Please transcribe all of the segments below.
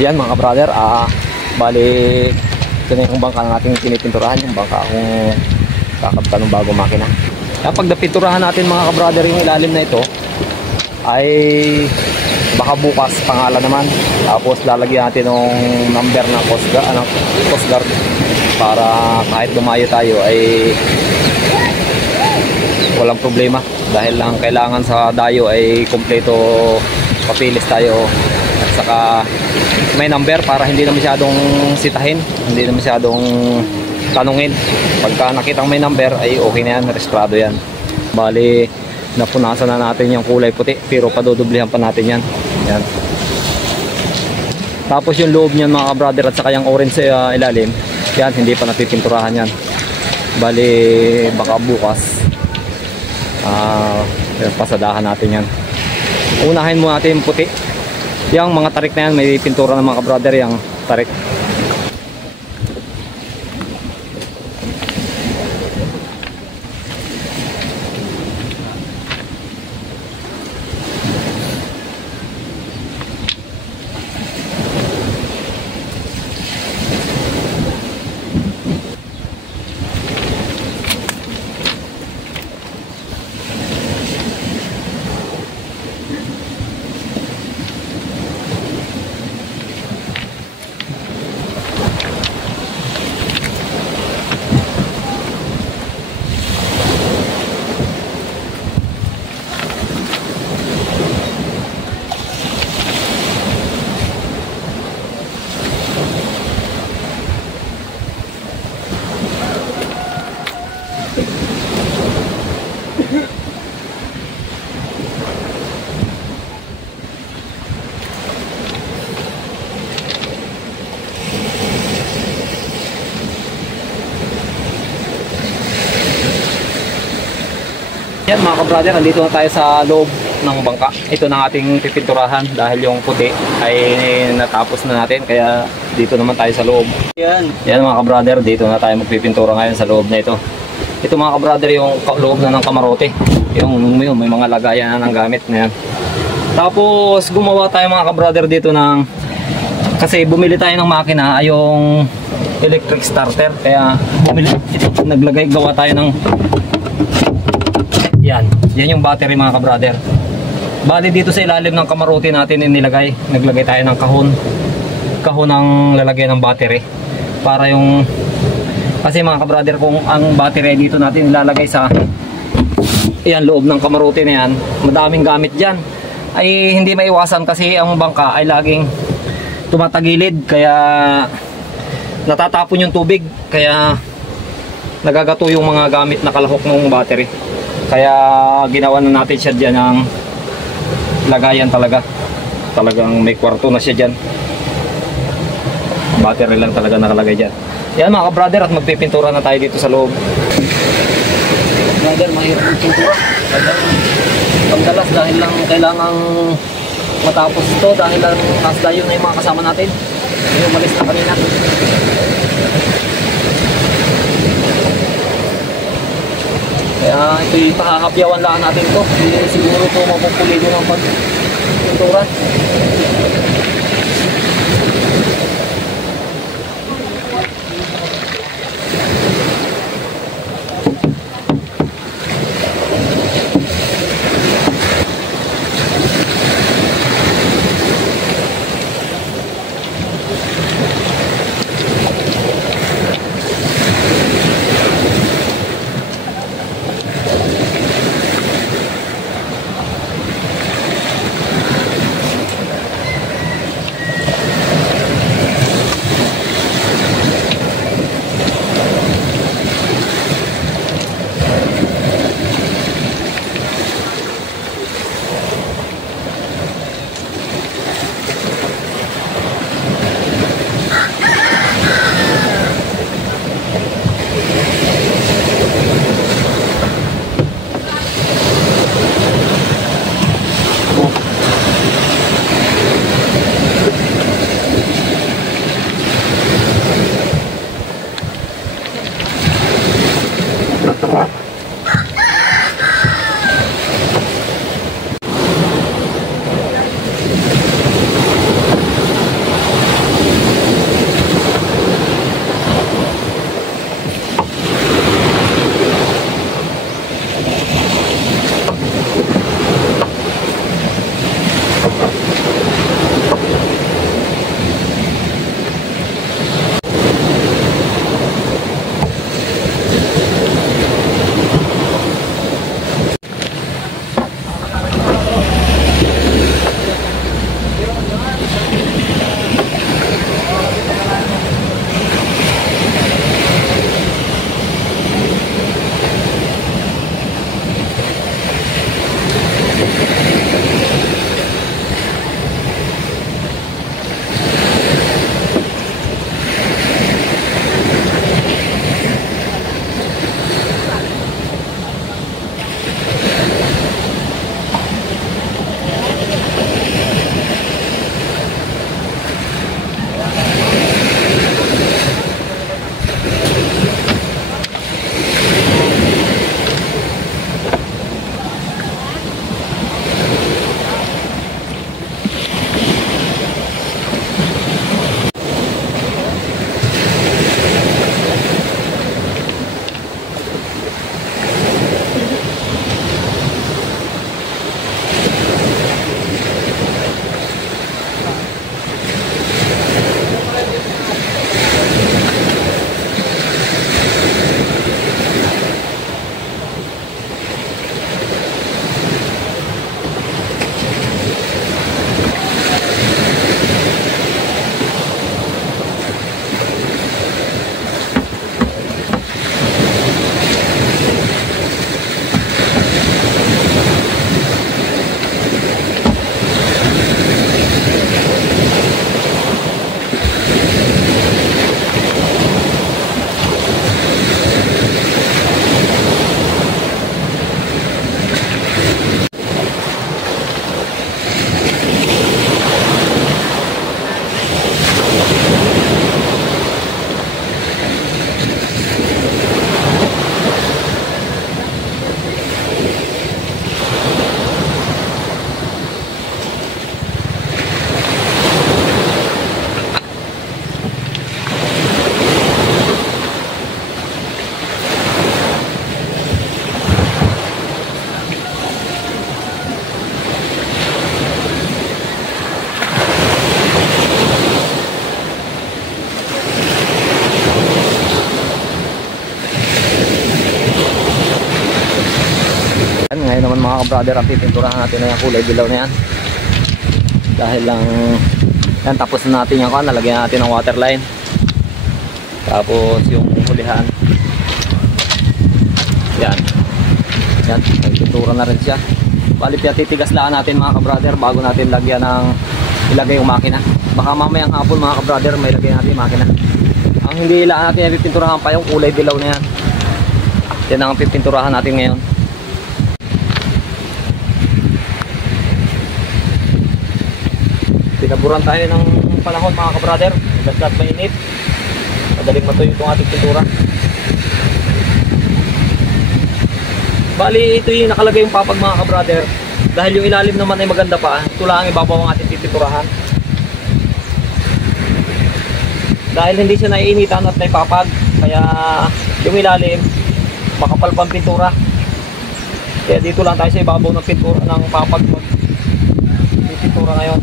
Yan mga brother, bali ito na yung bangka ng ating pinipinturahan, yung bangka kung kakabta ng bago makina. Kaya pag napinturahan natin mga brother yung ilalim na ito, ay baka bukas pangalan naman, tapos lalagyan natin ng number ng Coast Guard para kahit dumayo tayo ay walang problema, dahil lang kailangan sa dayo ay kompleto papilis tayo at saka may number para hindi na masyadong sitahin, hindi na masyadong tanungin. Pagka nakitang may number ay okay na yan, registrado yan. Bali napunasan na natin yung kulay puti, pero padudublihan pa natin yan. Yan. Tapos yung loob niyan mga brother at saka yung orange sa ilalim, yan hindi pa napipinturahan yan. Bali baka bukas pasadahan natin yan. Unahin mo natin yung puti. Yung mga tarik na yan may pintura ng mga brother, yung tarik. Yan mga kabrother, nandito na tayo sa loob ng bangka. Ito na ating pipinturahan dahil yung puti ay natapos na natin, kaya dito naman tayo sa loob. Yan mga kabrother, dito na tayo magpipintura ngayon sa loob na ito. Ito mga kabrother yung loob na ng kamarote. Yung may mga lagayan na ng gamit na yan. Tapos gumawa tayo mga kabrother dito ng, kasi bumili tayo ng makina ay yung electric starter, kaya gawa tayo ng yan yung battery mga kabrother. Bali dito sa ilalim ng kamarote natin naglagay tayo ng kahon ng lalagyan ng battery, para yung, kasi mga kabrother, kung ang battery dito natin ilalagay sa loob ng kamarote na yan, madaming gamit dyan, ay hindi maiwasan kasi ang bangka ay laging tumatagilid, kaya natatapon yung tubig, kaya nagagato yung mga gamit na kalahok ng battery. Kaya ginawa na natin siya dyan ng lagayan talagang may kwarto na siya dyan, battery lang talaga nakalagay dyan. Yan mga kabrother, at magpipintura na tayo dito sa loob. Brother, mahirap yung pintura pagdalas, dahil lang kailangang matapos ito, dahil lang nasa dayo na yung mga kasama natin, yung umalis na kanina. Kaya ito'y pakakapyawan lang natin ito. Hindi siguro ito mapupulido ng pagpintura. mga ka-brother ang pipinturahan natin na yung kulay dilaw na yan. Dahil lang yan, tapos na natin yung nalagyan natin ng waterline. Tapos yung hulihan. Yan. Yan, nagtutura na rin siya. Balit yan, titigas lang natin mga ka-brother bago natin lagyan ng ilagay yung makina. Baka mamayang hapon mga ka-brother may lagay natin yung makina. Ang hindi lang natin pipinturahan pa yung kulay dilaw na yan. Yan ang pipinturahan natin ngayon. Pinaburan tayo ng panahon mga ka-brother. Daslat mainit. Madaling matuyo itong ating pintura. Bali ito yung nakalagay yung papag mga ka-brother. Dahil yung ilalim naman ay maganda pa. Ito lang ang ibabaw ang ating pipinturahan. Dahil hindi siya naiinitan at may papag, kaya yung ilalim makapal pang pintura. Kaya dito lang tayo sa ibabaw ng pintura ng papag pintura ngayon.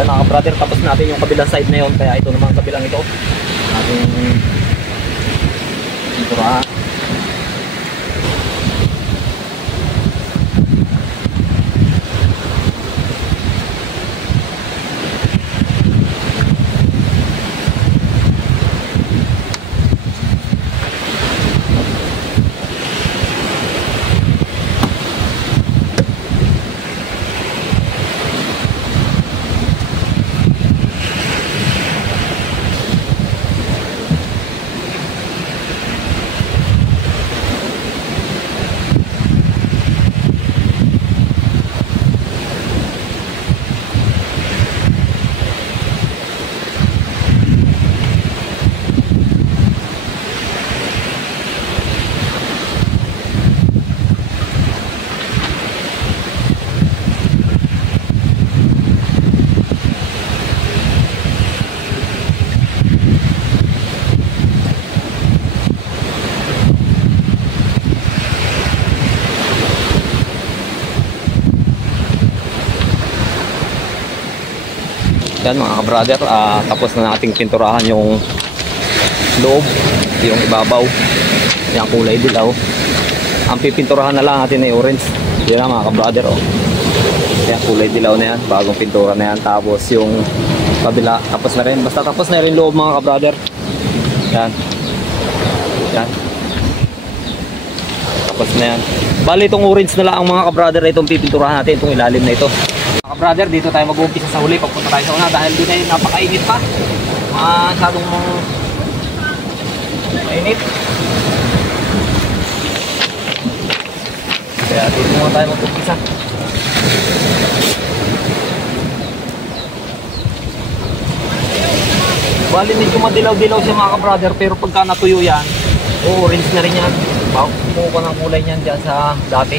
Ay mga brother, tapos natin yung kabilang side na yun, kaya ito naman kabilang ito ating pinturahan. Yan mga ka-brother, tapos na nating pinturahan yung loob, yung ibabaw, yung kulay dilaw. Ang pipinturahan na lang natin ay orange. Yan mga ka-brother, oh. Yan kulay dilaw na yan, bagong pintura na yan. Tapos yung kabila, tapos na rin. Basta tapos na rin loob mga ka-brother. Yan. Yan. Tapos na yan. Bali itong orange na lang ang mga ka-brother na itong pipinturahan natin, itong ilalim na ito. Mga brother, dito tayo mag-uumpisa sa huli. Pagpunta tayo sa una dahil dito ay napakainit pa. Masyadong mainit. Kaya dito muna tayo mag-uumpisa. Bali medyo madilaw-dilaw siya mga ka-brother, pero pagka natuyo yan, orange na rin yan. Kumuha ko ng kulay niyan dyan sa dati.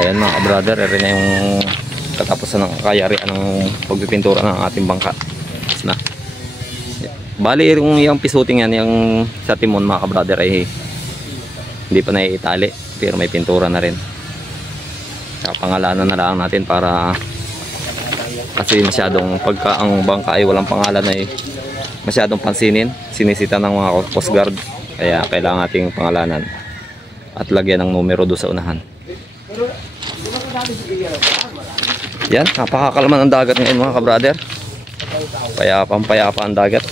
Ayan mga ka-brother, rin na yung katapusan ng kayarian ng pagpipintura ng ating bangka. Na. Bali yung pisuting yan, yung sa timon mga ka-brother ay hindi pa naiitali, pero may pintura na rin. Kaya pangalanan na lang natin para Kasi masyadong pagka ang bangka ay walang pangalan ay masyadong pansinin, sinisita ng mga Coast Guard. Kaya kailangan ating pangalanan at lagyan ng numero doon sa unahan. Yan, napakakalman ang dagat ngayon mga kabrader. Payapa ang dagat.